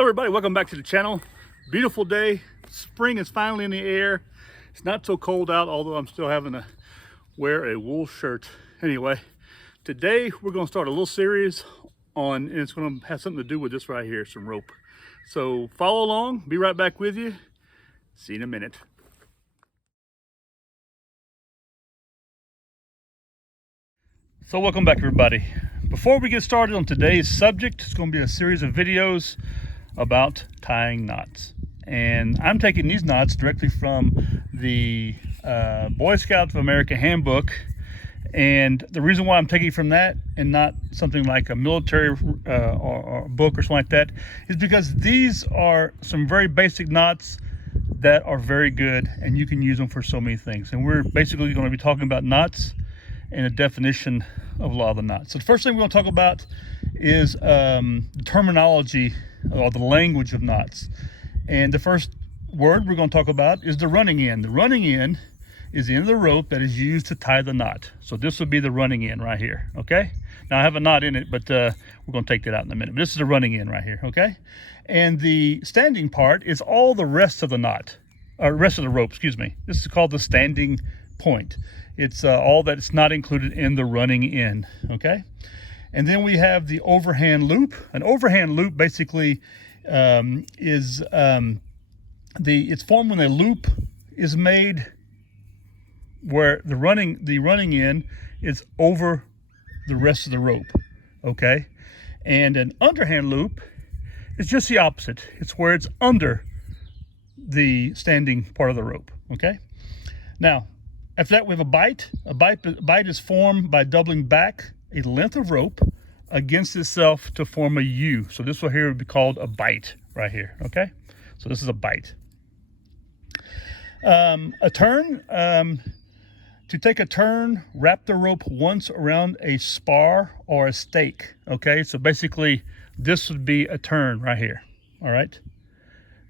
Hello everybody, welcome back to the channel. Beautiful day. Spring is finally in the air. It's not so cold out, although I'm still having to wear a wool shirt. Anyway, today we're going to start a little series on, and it's going to have something to do with this right here, some rope. So follow along, be right back with you. See you in a minute. So welcome back everybody. Before we get started on today's subject, it's going to be a series of videos about tying knots. And I'm taking these knots directly from the Boy Scouts of America Handbook. And the reason why I'm taking from that and not something like a military or book or something like that is because these are some very basic knots that are very good and you can use them for so many things. And we're basically going to be talking about knots and a definition of a lot of the knots. So the first thing we're going to talk about is the terminology or the language of knots. And the first word we're going to talk about is the running end. The running end is the end of the rope that is used to tie the knot. So this would be the running end right here, okay? Now I have a knot in it, but we're going to take that out in a minute. But this is the running end right here, okay? And the standing part is all the rest of the knot, or rest of the rope, excuse me. This is called the standing point. It's all that's not included in the running end, okay? And then we have the overhand loop. An overhand loop basically is it's formed when a loop is made where the running end is over the rest of the rope, okay? And an underhand loop is just the opposite. It's where it's under the standing part of the rope, okay? Now, after that, we have a bite. A bite is formed by doubling back a length of rope against itself to form a U. So this one here would be called a bite right here, okay? So this is a bite. A turn, to take a turn, wrap the rope once around a spar or a stake, okay? So basically, this would be a turn right here, all right?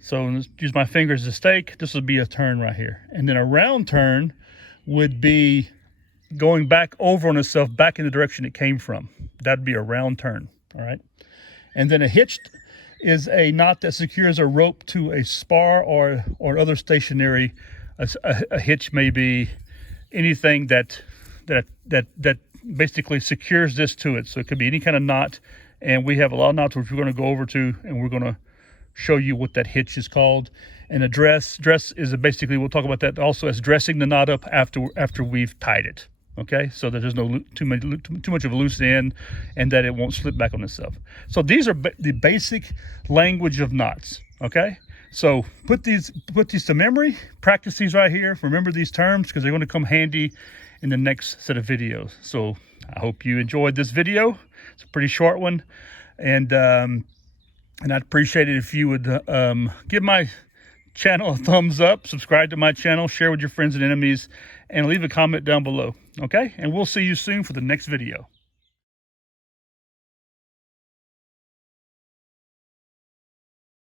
So let's use my fingers as a stake. This would be a turn right here. And then a round turn would be going back over on itself, back in the direction it came from. That'd be a round turn, all right? And then a hitched is a knot that secures a rope to a spar or other stationary. A hitch may be anything that basically secures this to it. So it could be any kind of knot, and we have a lot of knots which we're going to go over to, and we're going to show you what that hitch is called. And a dress is basically, we'll talk about that also as dressing the knot up after we've tied it. Okay, so that there's no too much of a loose end, and that it won't slip back on itself. So these are the basic language of knots. Okay, so put these to memory. Practice these right here. Remember these terms because they're going to come handy in the next set of videos. So I hope you enjoyed this video. It's a pretty short one, and I'd appreciate it if you would give my channel a thumbs up, subscribe to my channel, share with your friends and enemies, and leave a comment down below. Okay, and we'll see you soon for the next video.